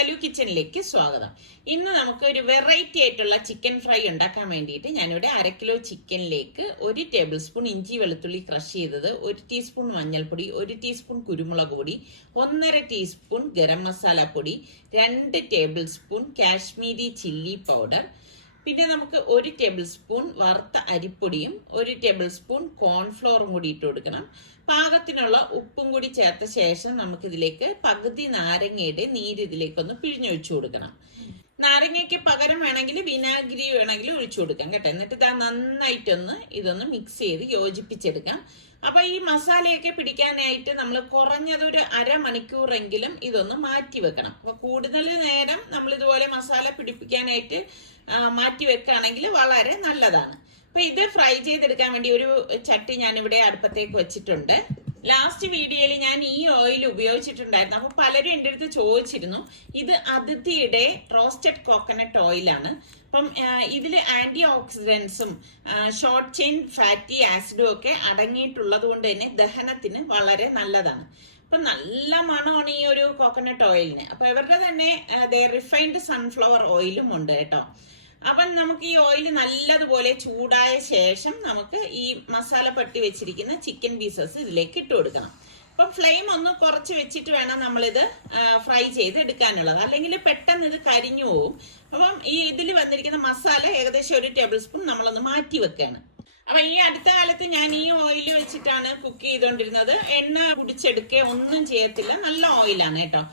സലു കിച്ചണിലേക്ക് സ്വാഗതം. ഇന്ന് നമുക്ക് ഒരു വെറൈറ്റി ആയിട്ടുള്ള ചിക്കൻ ഫ്രൈ ഉണ്ടാക്കാൻ വേണ്ടിയിട്ട് ഞാനിവിടെ 1/2 കിലോ ചിക്കനിലേക്ക് 1 ടേബിൾ സ്പൂൺ ഇഞ്ചി വെളുത്തുള്ളി ക്രഷ് ചെയ്തത്, 1 ടീസ്പൂൺ മഞ്ഞൾപ്പൊടി, 1 ടീസ്പൂൺ കുരുമുളക് പൊടി, 1.5 ടീസ്പൂൺ ഗരം മസാല പൊടി, 2 table spoon Kashmiri chilli powder, പിന്നെ നമുക്ക് 1 ടേബിൾ സ്പൂൺ വറുത്ത അരിപ്പൊടിയും 1 ടേബിൾ സ്പൂൺ കോൺഫ്ലോറും കൂടി ഇട്ട് കൊടുക്കണം. പാകത്തിനുള്ള ഉപ്പും കൂടി ചേർത്ത ശേഷം നമുക്കിതിലേക്ക് പകുതി നാരങ്ങയുടെ നീര് ഇതിലേക്കൊന്ന് പിഴിഞ്ഞൊഴിച്ചു കൊടുക്കണം. നാരങ്ങയ്ക്ക് പകരം വേണമെങ്കിൽ വിനാഗിരി വേണമെങ്കിൽ ഒഴിച്ചു കൊടുക്കാം കേട്ടോ. എന്നിട്ട് ഇതാ നന്നായിട്ടൊന്ന് ഇതൊന്ന് മിക്സ് ചെയ്ത് യോജിപ്പിച്ചെടുക്കാം. അപ്പൊ ഈ മസാലയൊക്കെ പിടിക്കാനായിട്ട് നമ്മൾ കുറഞ്ഞത് ഒരു അരമണിക്കൂറെങ്കിലും ഇതൊന്ന് മാറ്റി വെക്കണം. അപ്പൊ കൂടുതൽ നേരം നമ്മൾ ഇതുപോലെ മസാല പിടിപ്പിക്കാനായിട്ട് മാറ്റി വെക്കുകയാണെങ്കിൽ വളരെ നല്ലതാണ്. അപ്പൊ ഇത് ഫ്രൈ ചെയ്തെടുക്കാൻ വേണ്ടി ഒരു ചട്ടി ഞാനിവിടെ അടുപ്പത്തേക്ക് വെച്ചിട്ടുണ്ട്. ലാസ്റ്റ് വീഡിയോയിൽ ഞാൻ ഈ ഓയിൽ ഉപയോഗിച്ചിട്ടുണ്ടായിരുന്നു. അപ്പൊ പലരും എൻ്റെ അടുത്ത് ചോദിച്ചിരുന്നു, ഇത് അതിഥിയുടെ റോസ്റ്റഡ് കോക്കനട്ട് ഓയിലാണ്. അപ്പം ഇതിൽ ആന്റി ഓക്സിഡൻസും ഷോർട്ട് ചെയിൻ ഫാറ്റി ആസിഡും ഒക്കെ അടങ്ങിയിട്ടുള്ളത് കൊണ്ട് തന്നെ ദഹനത്തിന് വളരെ നല്ലതാണ്. അപ്പൊ നല്ല മണമാണ് ഈ ഒരു കോക്കനട്ട് ഓയിലിന്. അപ്പൊ ഇവരുടെ തന്നെ റിഫൈൻഡ് സൺഫ്ലവർ ഓയിലും ഉണ്ട് കേട്ടോ. അപ്പം നമുക്ക് ഈ ഓയിൽ നല്ലതുപോലെ ചൂടായ ശേഷം നമുക്ക് ഈ മസാല പട്ടി വെച്ചിരിക്കുന്ന ചിക്കൻ പീസസ് ഇതിലേക്ക് ഇട്ട് കൊടുക്കണം. അപ്പം ഫ്ലെയിം ഒന്ന് കുറച്ച് വെച്ചിട്ട് വേണം നമ്മളിത് ഫ്രൈ ചെയ്ത് എടുക്കാനുള്ളത്, അല്ലെങ്കിൽ പെട്ടെന്ന് ഇത് കരിഞ്ഞു പോകും. അപ്പം ഈ ഇതിൽ വന്നിരിക്കുന്ന മസാല ഏകദേശം 1 ടേബിൾ സ്പൂൺ നമ്മളൊന്ന് മാറ്റി വെക്കുകയാണ്. അപ്പൊ ഈ അടുത്ത കാലത്ത് ഞാൻ ഈ ഓയിൽ വെച്ചിട്ടാണ് കുക്ക് ചെയ്തുകൊണ്ടിരുന്നത്. എണ്ണ കുടിച്ചെടുക്കുക ഒന്നും ചെയ്യത്തില്ല, നല്ല ഓയിലാണ് കേട്ടോ.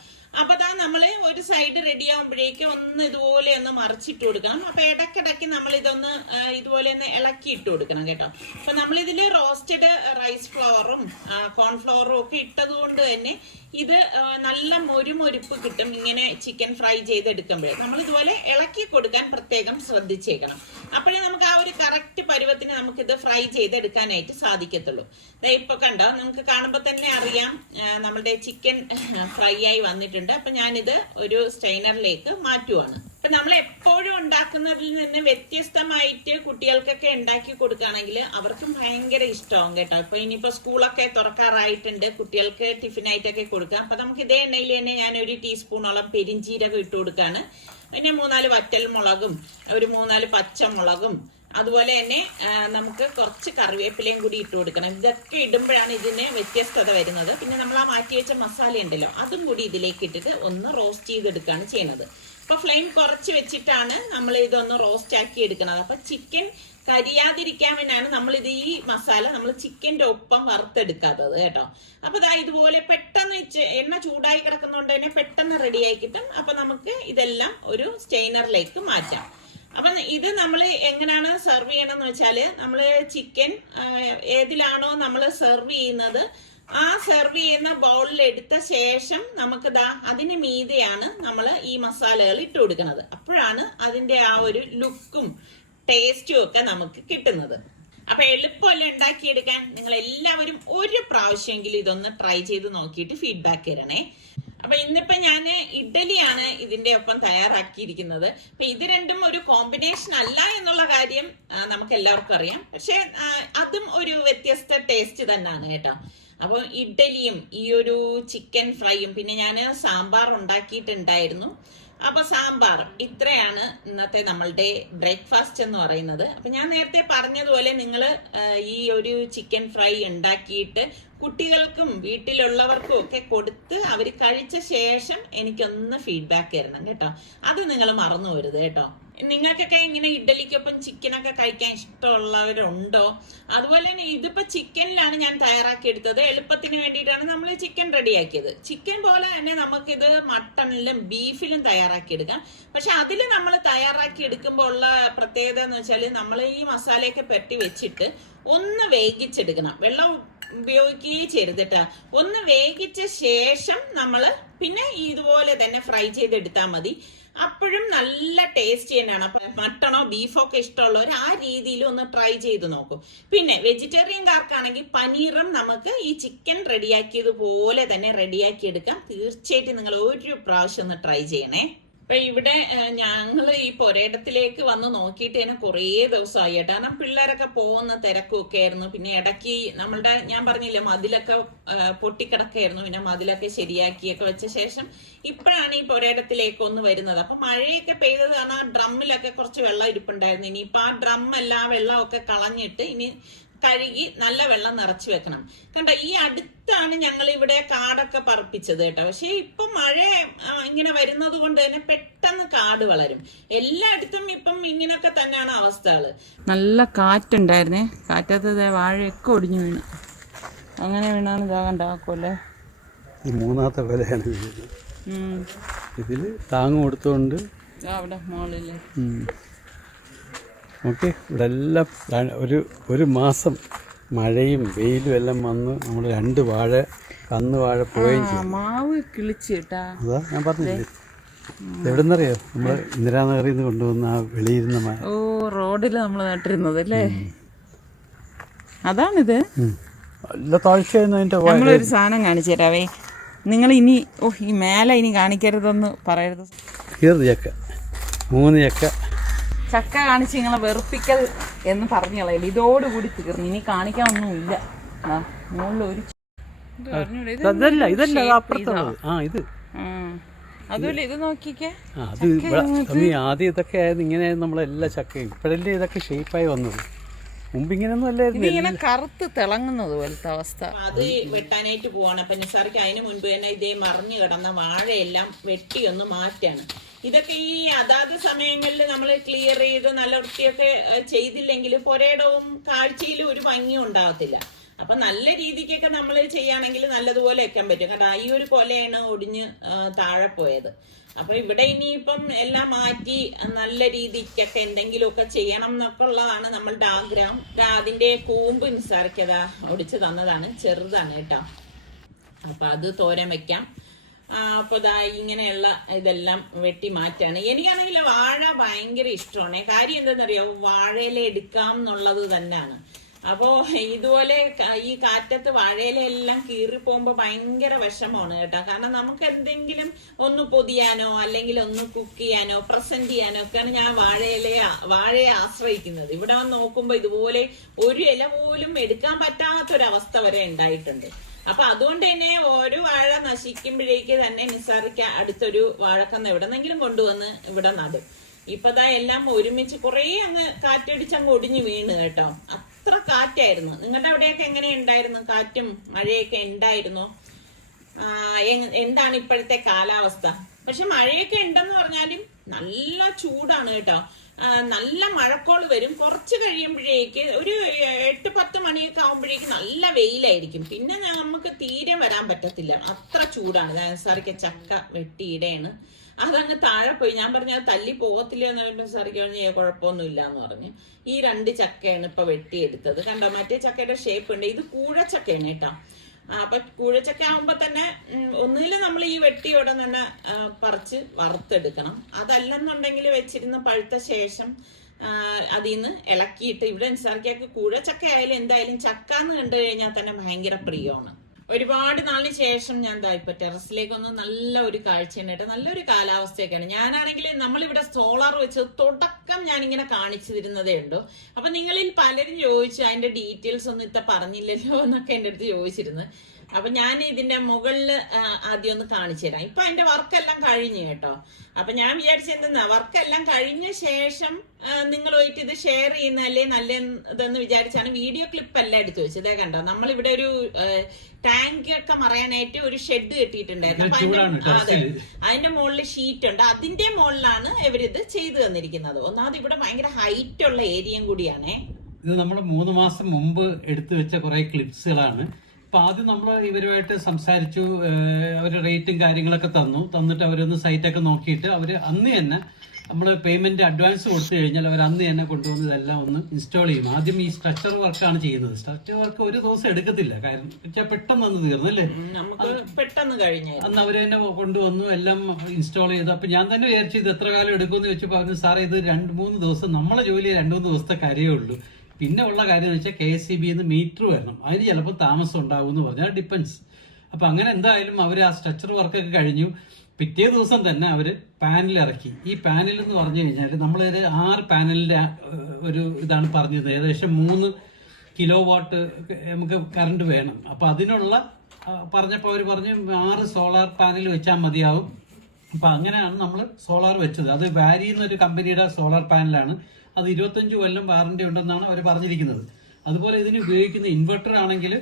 അപ്പൊ ദാ നമ്മള് ഒരു സൈഡ് റെഡി ആകുമ്പോഴേക്ക് ഒന്ന് ഇതുപോലെ ഒന്ന് മറിച്ചിട്ട് കൊടുക്കണം. അപ്പൊ ഇടയ്ക്കിടയ്ക്ക് നമ്മൾ ഇതൊന്ന് ഇതുപോലെ ഒന്ന് ഇളക്കി ഇട്ട് കൊടുക്കണം കേട്ടോ. അപ്പൊ നമ്മളിതില് റോസ്റ്റഡ് റൈസ് ഫ്ലവറും കോൺഫ്ലവറും ഒക്കെ ഇട്ടത് കൊണ്ട് തന്നെ ഇത് നല്ല മൊരുമൊരിപ്പ് കിട്ടും. ഇങ്ങനെ ചിക്കൻ ഫ്രൈ ചെയ്തെടുക്കുമ്പോഴേ നമ്മൾ ഇതുപോലെ ഇളക്കി കൊടുക്കാൻ പ്രത്യേകം ശ്രദ്ധിച്ചേക്കണം. അപ്പോഴേ നമുക്ക് ആ ഒരു കറക്റ്റ് പരുവത്തിന് നമുക്കിത് ഫ്രൈ ചെയ്തെടുക്കാനായിട്ട് സാധിക്കത്തുള്ളൂ. ഇപ്പൊ കണ്ടോ, നമുക്ക് കാണുമ്പോൾ തന്നെ അറിയാം നമ്മുടെ ചിക്കൻ ഫ്രൈ ആയി വന്നിട്ടുണ്ട്. അപ്പൊ ഞാനിത് ഒരു സ്റ്റെയിനറിലേക്ക് മാറ്റുവാണ്. അപ്പൊ നമ്മൾ എപ്പോഴും ഉണ്ടാക്കുന്നതിൽ നിന്ന് വ്യത്യസ്തമായിട്ട് കുട്ടികൾക്കൊക്കെ ഉണ്ടാക്കി കൊടുക്കുകയാണെങ്കിൽ അവർക്കും ഭയങ്കര ഇഷ്ടമാവും കേട്ടോ. ഇപ്പൊ ഇനിയിപ്പോ സ്കൂളൊക്കെ തുറക്കാറായിട്ടുണ്ട്, കുട്ടികൾക്ക് ടിഫിനായിട്ടൊക്കെ കൊടുക്കാം. അപ്പൊ നമുക്ക് ഇതേ എണ്ണയിൽ തന്നെ ഞാൻ 1 ടീസ്പൂണോളം പെരിഞ്ചീരകം ഇട്ട് കൊടുക്കാണ്. പിന്നെ 3-4 വറ്റൽ മുളകും, ഒരു 3-4 പച്ചമുളകും, അതുപോലെ തന്നെ നമുക്ക് കുറച്ച് കറിവേപ്പിലയും കൂടി ഇട്ട് കൊടുക്കണം. ഇതൊക്കെ ഇടുമ്പോഴാണ് ഇതിന് വ്യത്യസ്തത വരുന്നത്. പിന്നെ നമ്മൾ ആ മാറ്റി വെച്ച മസാല ഉണ്ടല്ലോ, അതും കൂടി ഇതിലേക്ക് ഇട്ടിട്ട് ഒന്ന് റോസ്റ്റ് ചെയ്തെടുക്കുകയാണ് ചെയ്യുന്നത്. അപ്പൊ ഫ്ലെയിം കുറച്ച് വെച്ചിട്ടാണ് നമ്മൾ ഇതൊന്ന് റോസ്റ്റ് ആക്കി എടുക്കുന്നത്. അപ്പൊ ചിക്കൻ കരിയാതിരിക്കാൻ വേണ്ടിയാണ് നമ്മളിത് ഈ മസാല നമ്മൾ ചിക്കന്റെ ഒപ്പം വറുത്തെടുക്കാത്തത് കേട്ടോ. അപ്പൊ ഇതാ ഇതുപോലെ പെട്ടെന്ന് എണ്ണ ചൂടായി കിടക്കുന്നതുകൊണ്ട് തന്നെ പെട്ടെന്ന് റെഡിയായി കിട്ടും. അപ്പൊ നമുക്ക് ഇതെല്ലാം ഒരു സ്റ്റെയിനറിലേക്ക് മാറ്റാം. അപ്പൊ ഇത് നമ്മൾ എങ്ങനെയാണ് സെർവ് ചെയ്യണമെന്ന് വെച്ചാല്, നമ്മള് ചിക്കൻ ഏതിലാണോ നമ്മൾ സെർവ് ചെയ്യുന്നത് ആ സെർവ് ചെയ്യുന്ന ബൗളിൽ എടുത്ത ശേഷം നമുക്ക് അതിന് മീതെയാണ് നമ്മൾ ഈ മസാലകൾ ഇട്ട് കൊടുക്കുന്നത്. അപ്പോഴാണ് അതിന്റെ ആ ഒരു ലുക്കും ടേസ്റ്റും ഒക്കെ നമുക്ക് കിട്ടുന്നത്. അപ്പൊ എളുപ്പമല്ല ഉണ്ടാക്കിയെടുക്കാൻ. നിങ്ങൾ എല്ലാവരും ഒരു പ്രാവശ്യമെങ്കിലും ഇതൊന്ന് ട്രൈ ചെയ്ത് നോക്കിയിട്ട് ഫീഡ്ബാക്ക് തരണേ. അപ്പൊ ഇന്നിപ്പോ ഞാൻ ഇഡ്ഡലിയാണ് ഇതിന്റെ ഒപ്പം തയ്യാറാക്കിയിരിക്കുന്നത്. അപ്പൊ ഇത് രണ്ടും ഒരു കോമ്പിനേഷൻ അല്ല എന്നുള്ള കാര്യം നമുക്ക് എല്ലാവർക്കും അറിയാം. പക്ഷെ അതും ഒരു വ്യത്യസ്ത ടേസ്റ്റ് തന്നെയാണ് കേട്ടോ. അപ്പൊ ഇഡ്ഡലിയും ഈ ഒരു ചിക്കൻ ഫ്രൈയും, പിന്നെ ഞാൻ സാമ്പാർ ഉണ്ടാക്കിയിട്ടുണ്ടായിരുന്നു. അപ്പൊ സാമ്പാർ ഇത്രയാണ് ഇന്നത്തെ നമ്മളുടെ ബ്രേക്ക്ഫാസ്റ്റ് എന്ന് പറയുന്നത്. അപ്പൊ ഞാൻ നേരത്തെ പറഞ്ഞതുപോലെ നിങ്ങൾ ഈ ഒരു ചിക്കൻ ഫ്രൈ ഉണ്ടാക്കിയിട്ട് കുട്ടികൾക്കും വീട്ടിലുള്ളവർക്കും ഒക്കെ കൊടുത്ത് അവർ കഴിച്ച ശേഷം എനിക്കൊന്ന് ഫീഡ്ബാക്ക് തരണം കേട്ടോ. അത് നിങ്ങൾ മറന്നു പോരുത് കേട്ടോ. നിങ്ങൾക്കൊക്കെ ഇങ്ങനെ ഇഡ്ഡലിക്കൊപ്പം ചിക്കനൊക്കെ കഴിക്കാൻ ഇഷ്ടമുള്ളവരുണ്ടോ? അതുപോലെ തന്നെ ഇതിപ്പോ ചിക്കനിലാണ് ഞാൻ തയ്യാറാക്കി എടുത്തത്. എളുപ്പത്തിന് വേണ്ടിയിട്ടാണ് നമ്മൾ ചിക്കൻ റെഡിയാക്കിയത്. ചിക്കൻ പോലെ തന്നെ നമുക്കിത് മട്ടണിലും ബീഫിലും തയ്യാറാക്കി എടുക്കാം. പക്ഷെ അതിൽ നമ്മൾ തയ്യാറാക്കി എടുക്കുമ്പോൾ ഉള്ള പ്രത്യേകത എന്ന് വെച്ചാൽ നമ്മൾ ഈ മസാലയൊക്കെ പെരട്ടി വെച്ചിട്ട് ഒന്ന് വേവിച്ചെടുക്കണം. വെള്ളം ഉപയോഗിക്കുകയും ചെയ്തിട്ടാ ഒന്ന് വേവിച്ച ശേഷം നമ്മൾ പിന്നെ ഇതുപോലെ തന്നെ ഫ്രൈ ചെയ്തെടുത്താൽ മതി. അപ്പോഴും നല്ല ടേസ്റ്റ് തന്നെയാണ്. അപ്പൊ മട്ടണോ ബീഫോ ഒക്കെ ഇഷ്ടമുള്ളവർ ആ രീതിയിൽ ഒന്ന് ട്രൈ ചെയ്ത് നോക്കും. പിന്നെ വെജിറ്റേറിയൻകാർക്കാണെങ്കിൽ പനീറും നമുക്ക് ഈ ചിക്കൻ റെഡിയാക്കിയതുപോലെ തന്നെ റെഡിയാക്കി എടുക്കാം. തീർച്ചയായിട്ടും നിങ്ങൾ ഒരു പ്രാവശ്യം ഒന്ന് ട്രൈ ചെയ്യണേ. ഇപ്പൊ ഇവിടെ ഞങ്ങള് ഈ പൊരയിടത്തിലേക്ക് വന്ന് നോക്കിയിട്ട് തന്നെ കുറേ ദിവസമായി കേട്ടോ. കാരണം പിള്ളേരൊക്കെ പോകുന്ന തിരക്കൊക്കെ ആയിരുന്നു. പിന്നെ ഇടയ്ക്ക് നമ്മളുടെ ഞാൻ പറഞ്ഞില്ലേ മതിലൊക്കെ പൊട്ടിക്കിടക്കായിരുന്നു. പിന്നെ മതിലൊക്കെ ശരിയാക്കിയൊക്കെ വെച്ച ശേഷം ഇപ്പോഴാണ് ഈ പൊരയിടത്തിലേക്ക് ഒന്ന് വരുന്നത്. അപ്പൊ മഴയൊക്കെ പെയ്തത് കാരണം ഡ്രമ്മിലൊക്കെ കുറച്ച് വെള്ളം ഇരിപ്പുണ്ടായിരുന്നു. ഇനിയിപ്പൊ ആ ഡ്രമ്മെല്ലാം വെള്ളമൊക്കെ കളഞ്ഞിട്ട് ഇനി കഴുകി നല്ല വെള്ളം നിറച്ചു വെക്കണം. കണ്ട ഈ അടുത്താണ് ഞങ്ങൾ ഇവിടെ കാടൊക്കെ പറപ്പിച്ചത് കേട്ടോ. പക്ഷെ ഇപ്പൊ മഴ ഇങ്ങനെ വരുന്നത് കൊണ്ട് തന്നെ പെട്ടെന്ന് കാട് വളരും. എല്ലായിടത്തും ഇപ്പം ഇങ്ങനൊക്കെ തന്നെയാണ് അവസ്ഥകള്. നല്ല കാറ്റുണ്ടായിരുന്നേ. കാറ്റത്ത് വാഴയൊക്കെ ഒടിഞ്ഞു വീണു. അങ്ങനെ വീണാണ് ഇതാകണ്ടാക്കല്ലേ. ഈ മൂന്നാമത്തെ കൊലയാണ് ഇതില് താങ്ങ് കൊടുത്തോണ്ട് അവിടെ മോളില് ഓക്കെ. ഇവിടെ എല്ലാം ഒരു മാസം മഴയും വെയിലും എല്ലാം വന്ന് നമ്മൾ 2 വാഴ കന്നുവാഴ പോവുകയും ചെയ്യും. മാവ് കിളിച്ചിട്ടാ. അതാ ഞാൻ പറഞ്ഞില്ലേ, എവിടെന്നറിയോ, നമ്മൾ ഇന്ദിരാനഗറിൽ നിന്ന് കൊണ്ടുവന്ന ആ വെളിയിരുന്ന റോഡില് നമ്മൾ നട്ടിരുന്നത് അല്ലേ. അതാണിത്. നല്ല താഴ്ചയായിരുന്നു അതിന്റെ. നമ്മളൊരു സാധനം കാണിച്ചു തരാവേ. നിങ്ങൾ ഇനി ഈ മേലെ ഇനി കാണിക്കരുതെന്ന് പറയരുത്. ചക്ക 3 ചക്ക ചക്ക കാണിച്ച് നിങ്ങളെ വെറുപ്പിക്കൽ എന്ന് പറഞ്ഞു കളയില്ല. ഇതോടുകൂടി തീർന്നു. ഇനി കാണിക്കാനൊന്നുമില്ല. അതല്ല ഇതല്ല അപ്പുറത്തുള്ളത്. ഇത് അതുപോലെ ഇത് നോക്കിക്കേ. ആദ്യം ഇതൊക്കെ ആയിരുന്നു ഇങ്ങനെ നമ്മളെല്ലാ ചക്കയും. ഇപ്പോഴല്ലേ ഇതൊക്കെ ഷേപ്പായി വന്നത്. മുമ്പ് ഇങ്ങനെയൊന്നും അല്ലായിരുന്നു. ഇങ്ങനെ കറുത്ത് തിളങ്ങുന്നത് പോലത്തെ അവസ്ഥ. അത് വെട്ടാനായിട്ട് പോവാണ്. അപ്പൊ നിസാർക്ക് അതിന് മുൻപ് തന്നെ ഇതേ മറിഞ്ഞു കിടന്ന വാഴയെല്ലാം വെട്ടി ഒന്ന് മാറ്റാണ്. ഇതൊക്കെ ഈ അതാത് സമയങ്ങളിൽ നമ്മൾ ക്ലിയർ ചെയ്ത് നല്ല വൃത്തിയൊക്കെ ചെയ്തില്ലെങ്കിൽ പൊരയിടവും കാഴ്ചയിലും ഒരു ഭംഗിയും ഉണ്ടാകത്തില്ല. അപ്പൊ നല്ല രീതിക്കൊക്കെ നമ്മൾ ചെയ്യുകയാണെങ്കിൽ നല്ലതുപോലെ വെക്കാൻ പറ്റും. കാരണം ഈ ഒരു കൊലയാണ് ഒടിഞ്ഞ് താഴെ പോയത്. അപ്പൊ ഇവിടെ ഇനിയിപ്പം എല്ലാം മാറ്റി നല്ല രീതിക്കൊക്കെ എന്തെങ്കിലുമൊക്കെ ചെയ്യണം എന്നൊക്കെ ഉള്ളതാണ് നമ്മളുടെ ആഗ്രഹം. അതിന്റെ കൂമ്പ് നിസാരിക്കതാ ഒടിച്ചു തന്നതാണ്. ചെറുതാണ് കേട്ടോ. അപ്പൊ അത് തോരൻ വെക്കാം. അപ്പൊ ഇങ്ങനെയുള്ള ഇതെല്ലാം വെട്ടി മാറ്റാണ്. എനിക്കാണെങ്കിൽ വാഴ ഭയങ്കര ഇഷ്ടമാണ്. കാര്യം എന്താണെന്നറിയോ, വാഴയില എടുക്കാം എന്നുള്ളത് തന്നെയാണ്. അപ്പോ ഇതുപോലെ ഈ കാറ്റത്ത് വാഴയിലെല്ലാം കീറിപ്പോകുമ്പോ ഭയങ്കര വിഷമമാണ് കേട്ടോ. കാരണം നമുക്ക് എന്തെങ്കിലും ഒന്ന് പൊതിയാനോ അല്ലെങ്കിൽ ഒന്ന് കുക്ക് ചെയ്യാനോ പ്രസന്റ് ചെയ്യാനോ ഒക്കെയാണ് ഞാൻ വാഴയെ ആശ്രയിക്കുന്നത്. ഇവിടെ വന്ന് നോക്കുമ്പോ ഇതുപോലെ ഒരു ഇല പോലും എടുക്കാൻ പറ്റാത്തൊരവസ്ഥ വരെ ഉണ്ടായിട്ടുണ്ട്. അപ്പൊ അതുകൊണ്ട് തന്നെ ഒരു വാഴ നശിക്കുമ്പോഴേക്ക് തന്നെ നിസാറിക്ക് അടുത്തൊരു വാഴക്കന്ന് എവിടെന്നെങ്കിലും കൊണ്ടുവന്ന് ഇവിടെ നടും. ഇപ്പതാ എല്ലാം ഒരുമിച്ച് കുറെ അങ്ങ് കാറ്റടിച്ചങ്ങ് ഒടിഞ്ഞു വീണ് കേട്ടോ. അത്ര കാറ്റായിരുന്നു. നിങ്ങളുടെ അവിടെയൊക്കെ എങ്ങനെ ഉണ്ടായിരുന്നു? കാറ്റും മഴയൊക്കെ ഉണ്ടായിരുന്നു? എന്താണ് ഇപ്പോഴത്തെ കാലാവസ്ഥ? പക്ഷെ മഴയൊക്കെ ഉണ്ടെന്ന് പറഞ്ഞാലും നല്ല ചൂടാണ് കേട്ടോ. നല്ല മഴക്കോള് വരും. കുറച്ച് കഴിയുമ്പോഴേക്ക് ഒരു 8-10 മണിയൊക്കെ ആകുമ്പോഴേക്ക് നല്ല വെയിലായിരിക്കും. പിന്നെ നമുക്ക് തീരെ വരാൻ പറ്റത്തില്ല. അത്ര ചൂടാണ്. സാറിക്ക് ചക്ക വെട്ടിയിടയാണ്. അതങ്ങ് താഴെ പോയി. ഞാൻ പറഞ്ഞ തല്ലി പോകത്തില്ല എന്ന് പറയുമ്പോൾ സാറിക്ക് പറഞ്ഞ കുഴപ്പമൊന്നുമില്ല എന്ന് പറഞ്ഞ് ഈ 2 ചക്കയാണ് ഇപ്പൊ വെട്ടിയെടുത്തത്. കണ്ടോ, മറ്റേ ചക്കയുടെ ഷേപ്പ് ഉണ്ട്. ഇത് കൂഴച്ചക്കയാണ് കേട്ടോ. അപ്പൊ കൂഴച്ചക്ക ആവുമ്പോ തന്നെ ഒന്നുകിൽ നമ്മൾ ഈ വെട്ടിയോടെ തന്നെ പറിച്ച് വറുത്തെടുക്കണം. അതല്ലെന്നുണ്ടെങ്കിൽ വെച്ചിരുന്ന് പഴുത്ത ശേഷം അതിൽ നിന്ന് ഇളക്കിയിട്ട്, ഇവിടെ നിസാർക്കൊക്കെ കൂഴച്ചക്ക ആയാലും എന്തായാലും ചക്ക എന്ന് കണ്ടു കഴിഞ്ഞാൽ തന്നെ ഭയങ്കര പ്രിയമാണ്. ഒരുപാട് നാളിന് ശേഷം ഞാൻ ഇപ്പൊ ടെറസിലേക്കൊന്ന് നല്ല ഒരു കാഴ്ചയാണ് കേട്ടോ. നല്ലൊരു കാലാവസ്ഥയൊക്കെയാണ്. ഞാനാണെങ്കിൽ നമ്മളിവിടെ സോളാർ വെച്ചത് തുടക്കം ഞാനിങ്ങനെ കാണിച്ചു തരുന്നതേ ഉണ്ടോ. അപ്പൊ നിങ്ങളിൽ പലരും ചോദിച്ചു അതിന്റെ ഡീറ്റെയിൽസ് ഒന്നും ഇത്ത പറഞ്ഞില്ലല്ലോ എന്നൊക്കെ എന്റെ അടുത്ത് ചോദിച്ചിരുന്നു. അപ്പൊ ഞാൻ ഇതിന്റെ മുകളിൽ ആദ്യം ഒന്ന് കാണിച്ചു തരാം. ഇപ്പൊ അതിന്റെ വർക്കെല്ലാം കഴിഞ്ഞു കേട്ടോ. അപ്പൊ ഞാൻ വിചാരിച്ചെന്താ, വർക്കെല്ലാം കഴിഞ്ഞ ശേഷം നിങ്ങളുമായിട്ട് ഇത് ഷെയർ ചെയ്യുന്നതല്ലേ നല്ലതെന്ന് വിചാരിച്ചാണ് വീഡിയോ ക്ലിപ്പ് എല്ലാം എടുത്തു വെച്ചത്. കണ്ടോ, നമ്മളിവിടെ ഒരു ടാങ്ക് ഒക്കെ മറയാനായിട്ട് ഒരു ഷെഡ് കെട്ടിയിട്ടുണ്ടായിരുന്നു. അപ്പൊ അതിന്റെ മുകളിൽ ഷീറ്റ് ഉണ്ട്. അതിന്റെ മുകളിലാണ് ഇവരിത് ചെയ്തു തന്നിരിക്കുന്നത്. ഒന്നാമത് ഇവിടെ ഭയങ്കര ഹൈറ്റ് ഉള്ള ഏരിയയും കൂടിയാണേ. ഇത് നമ്മൾ 3 മാസം മുമ്പ് എടുത്തു വെച്ച കുറെ ക്ലിപ്സുകളാണ്. അപ്പൊ ആദ്യം നമ്മൾ ഇവരുമായിട്ട് സംസാരിച്ചു. അവർ റേറ്റും കാര്യങ്ങളൊക്കെ തന്നിട്ട് അവരൊന്ന് സൈറ്റൊക്കെ നോക്കിയിട്ട് അവർ അന്ന് തന്നെ നമ്മൾ പേയ്മെന്റ് അഡ്വാൻസ് കൊടുത്തു കഴിഞ്ഞാൽ അവർ അന്ന് തന്നെ കൊണ്ടുവന്ന് ഇതെല്ലാം ഒന്ന് ഇൻസ്റ്റാൾ ചെയ്യും. ആദ്യം ഈ സ്ട്രക്ചർ വർക്കാണ് ചെയ്യുന്നത്. സ്ട്രക്ചർ വർക്ക് ഒരു ദിവസം എടുക്കത്തില്ല. കാരണം പെട്ടെന്ന് അന്ന് തീർന്നല്ലേ, പെട്ടെന്ന് കഴിഞ്ഞു. അന്ന് അവർ തന്നെ കൊണ്ടുവന്നു എല്ലാം ഇൻസ്റ്റാൾ ചെയ്തു. അപ്പൊ ഞാൻ തന്നെ വിചാരിച്ചു ഇത് എത്ര കാലം എടുക്കുമെന്ന് ചോദിച്ചപ്പോൾ പറഞ്ഞു, സാറേ ഇത് 2-3 ദിവസം, നമ്മളെ ജോലി 2-3 ദിവസത്തെ കാര്യമേ ഉള്ളൂ. പിന്നെ ഉള്ള കാര്യം എന്ന് വെച്ചാൽ KSEB മീറ്റർ വരണം, അതിന് ചിലപ്പോൾ താമസം ഉണ്ടാവും എന്ന് പറഞ്ഞാൽ ഡിപ്പെൻസ്. അപ്പൊ അങ്ങനെ എന്തായാലും അവർ ആ സ്ട്രക്ചർ വർക്കൊക്കെ കഴിഞ്ഞു. പിറ്റേ ദിവസം തന്നെ അവര് പാനൽ ഇറക്കി. ഈ പാനൽ എന്ന് പറഞ്ഞു കഴിഞ്ഞാൽ നമ്മളൊരു 6 പാനലിന്റെ ഒരു ഇതാണ് പറഞ്ഞത്. ഏകദേശം 3 കിലോ വാട്ട് നമുക്ക് കറണ്ട് വേണം. അപ്പൊ അതിനുള്ള പറഞ്ഞപ്പോൾ അവർ പറഞ്ഞു 6 സോളാർ പാനൽ വെച്ചാൽ മതിയാവും. അപ്പൊ അങ്ങനെയാണ് നമ്മൾ സോളാർ വെച്ചത്. അത് വാരി എന്നൊരു കമ്പനിയുടെ സോളാർ പാനലാണ്. അത് 25 കൊല്ലം വാറണ്ടി ഉണ്ടെന്നാണ് അവർ പറഞ്ഞിരിക്കുന്നത്. അതുപോലെ ഇതിന് ഉപയോഗിക്കുന്ന ഇൻവെർട്ടർ ആണെങ്കിൽ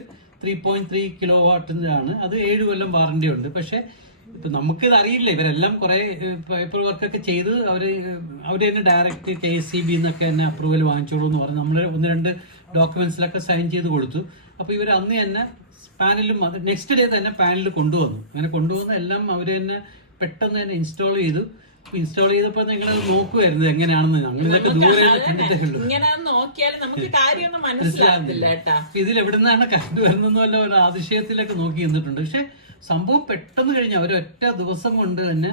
3.3 കിലോ വാട്ടിന്റെ ആണ്. അത് 7 കൊല്ലം വാറണ്ടി ഉണ്ട്. പക്ഷെ ഇപ്പൊ നമുക്കിത് അറിയില്ല. ഇവരെല്ലാം കുറെ പേപ്പർ വർക്കൊക്കെ ചെയ്ത് അവര് തന്നെ ഡയറക്റ്റ് KSEB എന്നൊക്കെ തന്നെ അപ്രൂവൽ വാങ്ങിച്ചോളൂ എന്ന് പറഞ്ഞ് നമ്മൾ 1-2 ഡോക്യുമെന്റ്സിലൊക്കെ സൈൻ ചെയ്ത് കൊടുത്തു. അപ്പൊ ഇവർ അന്ന് തന്നെ പാനലും നെക്സ്റ്റ് ഡേ തന്നെ പാനൽ കൊണ്ടുവന്നു. അങ്ങനെ കൊണ്ടുവന്ന് എല്ലാം അവർ തന്നെ പെട്ടെന്ന് തന്നെ ഇൻസ്റ്റാൾ ചെയ്തു. ഇൻസ്റ്റാൾ ചെയ്തപ്പോ നിങ്ങൾ നോക്കുമായിരുന്നു എങ്ങനെയാണെന്ന്. ഞങ്ങൾ ഇതൊക്കെ ദൂരെ കണ്ടിട്ടേ ഉള്ളൂ. ഇതിൽ എവിടുന്നാണ് കറണ്ട് വരുന്നതെന്ന് വല്ല ഒരു അതിശയത്തിലൊക്കെ നോക്കി നിന്നിട്ടുണ്ട്. പക്ഷെ സംഭവം പെട്ടെന്ന് കഴിഞ്ഞു. അവർ ഒറ്റ ദിവസം കൊണ്ട് തന്നെ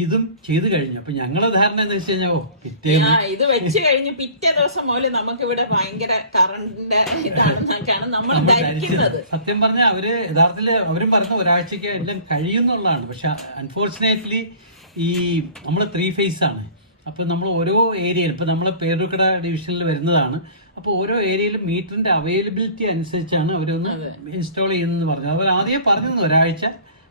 ഇതും ചെയ്തു കഴിഞ്ഞു. അപ്പൊ ഞങ്ങളെ ധാരണ എന്ന് വെച്ച് കഴിഞ്ഞാൽ ഇത് വെച്ച് കഴിഞ്ഞ് പിറ്റേ ദിവസം മുതൽ നമുക്ക് ഇവിടെ ഭയങ്കര കറണ്ട് ഇതാണെന്നൊക്കെയാണ് നമ്മൾ ധരിക്കുന്നത്. സത്യം പറഞ്ഞാൽ അവര് യഥാർത്ഥത്തില് അവരും പറഞ്ഞ ഒരാഴ്ചക്ക് എല്ലാം കഴിയുന്നുള്ളതാണ്. പക്ഷെ അൺഫോർച്ചുനേറ്റ്ലി ഈ നമ്മള് 3 ഫേസ് ആണ്. അപ്പൊ നമ്മൾ ഓരോ ഏരിയയിൽ ഇപ്പൊ നമ്മള് പേരൂർക്കട ഡിവിഷനിൽ വരുന്നതാണ്. അപ്പൊ ഓരോ ഏരിയയിലും മീറ്ററിന്റെ അവൈലബിലിറ്റി അനുസരിച്ചാണ് അവരൊന്ന് ഇൻസ്റ്റാൾ ചെയ്യുന്നത് പറഞ്ഞു. അവർ ആദ്യം പറഞ്ഞത് ഒരാഴ്ച,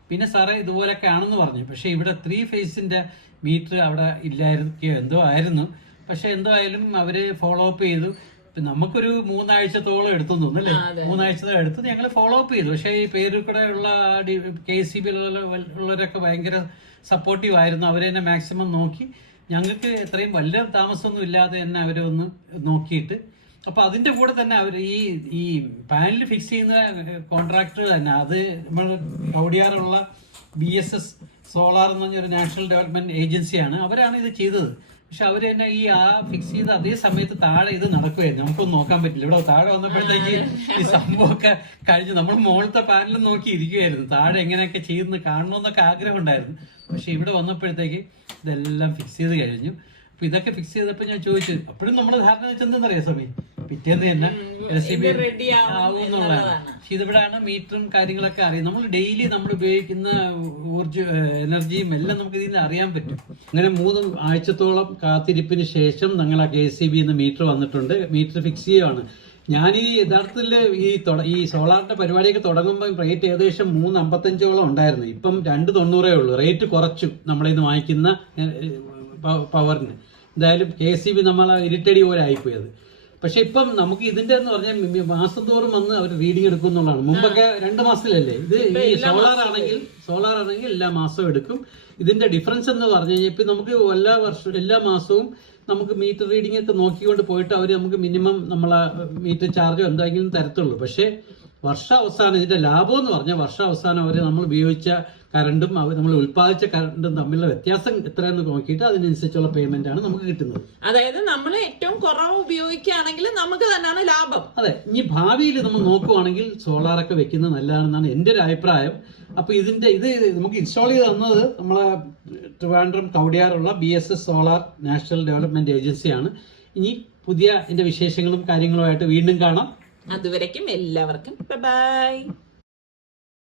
പിന്നെ സാറേ ഇതുപോലൊക്കെ ആണെന്ന് പറഞ്ഞു. പക്ഷെ ഇവിടെ 3 ഫേസിന്റെ മീറ്റർ അവിടെ ഇല്ലായിരിക്കുകയോ എന്തോ ആയിരുന്നു. പക്ഷെ എന്തോ ആയാലും അവര് ഫോളോ അപ്പ് ചെയ്തു. നമുക്കൊരു 3 ആഴ്ചത്തോളം എടുത്തു തോന്നുന്നല്ലേ. 3 ആഴ്ചത്തോളം എടുത്ത് ഞങ്ങൾ ഫോളോ അപ്പ് ചെയ്തു. പക്ഷെ ഈ പേരൂർക്കടയുള്ള KSEB ഉള്ളവരൊക്കെ ഭയങ്കര സപ്പോർട്ടീവ് ആയിരുന്നു. അവർ തന്നെ മാക്സിമം നോക്കി ഞങ്ങൾക്ക് എത്രയും വലിയ താമസമൊന്നും ഇല്ലാതെ തന്നെ അവരൊന്ന് നോക്കിയിട്ട്. അപ്പൊ അതിന്റെ കൂടെ തന്നെ അവർ ഈ പാനൽ ഫിക്സ് ചെയ്യുന്ന കോൺട്രാക്ടർ തന്നെ അത് നമ്മൾ കവടിയാറുള്ള BSS സോളാർ എന്ന് പറഞ്ഞൊരു നാഷണൽ ഡെവലപ്മെന്റ് ഏജൻസിയാണ്. അവരാണ് ഇത് ചെയ്തത്. പക്ഷെ അവർ തന്നെ ഫിക്സ് ചെയ്ത അതേ സമയത്ത് താഴെ ഇത് നടക്കുമായിരുന്നു. നമുക്കൊന്നും നോക്കാൻ പറ്റില്ല. ഇവിടെ താഴെ വന്നപ്പോഴത്തേക്ക് ഈ സംഭവമൊക്കെ കഴിഞ്ഞ് നമ്മൾ മുകളിലത്തെ പാനൽ നോക്കി ഇരിക്കുമായിരുന്നു. താഴെ എങ്ങനെയൊക്കെ ചെയ്യുന്ന കാണണമെന്നൊക്കെ ആഗ്രഹം ഉണ്ടായിരുന്നു. പക്ഷെ ഇവിടെ വന്നപ്പോഴത്തേക്ക് ഇതെല്ലാം ഫിക്സ് ചെയ്ത് കഴിഞ്ഞു. അപ്പൊ ഇതൊക്കെ ഫിക്സ് ചെയ്തപ്പോ ഞാൻ ചോദിച്ചു, അപ്പോഴും നമ്മുടെ ധാരണ വെച്ചെന്താണെന്നറിയാം സമയം പിറ്റേന്ന് തന്നെ ആവും എന്നുള്ളതാണ്. പക്ഷെ ഇതിവിടെയാണ് മീറ്ററും കാര്യങ്ങളൊക്കെ അറിയാം. നമ്മൾ ഡെയിലി നമ്മൾ ഉപയോഗിക്കുന്ന എനർജിയും എല്ലാം നമുക്ക് ഇതിൽ നിന്ന് അറിയാൻ പറ്റും. അങ്ങനെ 3 ആഴ്ചത്തോളം കാത്തിരിപ്പിന് ശേഷം ഞങ്ങൾ KSEB മീറ്റർ വന്നിട്ടുണ്ട്. മീറ്റർ ഫിക്സ് ചെയ്യുകയാണ്. ഞാനീ യഥാർത്ഥത്തിൽ ഈ സോളാറിന്റെ പരിപാടിയൊക്കെ തുടങ്ങുമ്പോൾ റേറ്റ് ഏകദേശം 3.55 ഉണ്ടായിരുന്നു. ഇപ്പം 2.90 ഉള്ളൂ. റേറ്റ് കുറച്ചു നമ്മളിന്ന് വാങ്ങിക്കുന്ന പവറിന്. എന്തായാലും KSEB നമ്മളെ ഇരിട്ടടി പോലെ ആയിപ്പോയത്. പക്ഷെ ഇപ്പം നമുക്ക് ഇതിന്റെ എന്ന് പറഞ്ഞാൽ മാസം തോറും വന്ന് അവർ റീഡിങ് എടുക്കും എന്നുള്ളതാണ്. മുമ്പൊക്കെ 2 മാസത്തിലല്ലേ. ഇത് ഈ സോളാർ ആണെങ്കിൽ എല്ലാ മാസവും എടുക്കും. ഇതിന്റെ ഡിഫറൻസ് എന്ന് പറഞ്ഞു കഴിഞ്ഞാൽ ഇപ്പൊ നമുക്ക് എല്ലാ മാസവും നമുക്ക് മീറ്റർ റീഡിംഗ് ഒക്കെ നോക്കിക്കൊണ്ട് പോയിട്ട് അവർ നമുക്ക് മിനിമം നമ്മളെ മീറ്റർ ചാർജോ എന്തെങ്കിലും തരത്തുള്ളൂ. പക്ഷെ വർഷാവസാനം ഇതിന്റെ ലാഭം എന്ന് പറഞ്ഞാൽ വർഷാവസാനം അവർ നമ്മൾ ഉപയോഗിച്ച കറണ്ടും നമ്മൾ ഉത്പാദിച്ച കറണ്ടും തമ്മിലുള്ള വ്യത്യാസം എത്രയെന്ന് നോക്കിയിട്ട് അതിനനുസരിച്ചുള്ള പേയ്മെന്റ് ആണ് നമുക്ക് കിട്ടുന്നത്. അതായത് നമ്മൾ ഏറ്റവും കുറവ് ഉപയോഗിക്കുകയാണെങ്കിൽ നമുക്ക് തന്നെയാണ് ലാഭം. അതെ. ഇനി ഭാവിയിൽ നമ്മൾ നോക്കുവാണെങ്കിൽ സോളാറൊക്കെ വെക്കുന്നത് നല്ലതാണെന്നാണ് എന്റെ ഒരു അഭിപ്രായം. അപ്പൊ ഇത് നമുക്ക് ഇൻസ്റ്റാൾ ചെയ്ത് തന്നത് നമ്മളെ ട്രിവാൻഡ്രം കവടിയാറുള്ള BSS സോളാർ നാഷണൽ ഡെവലപ്മെന്റ് ഏജൻസിയാണ്. ഇനി പുതിയ എന്റെ വിശേഷങ്ങളും കാര്യങ്ങളുമായിട്ട് വീണ്ടും കാണാം. അതുവരയ്ക്കും എല്ലാവർക്കും ബൈ.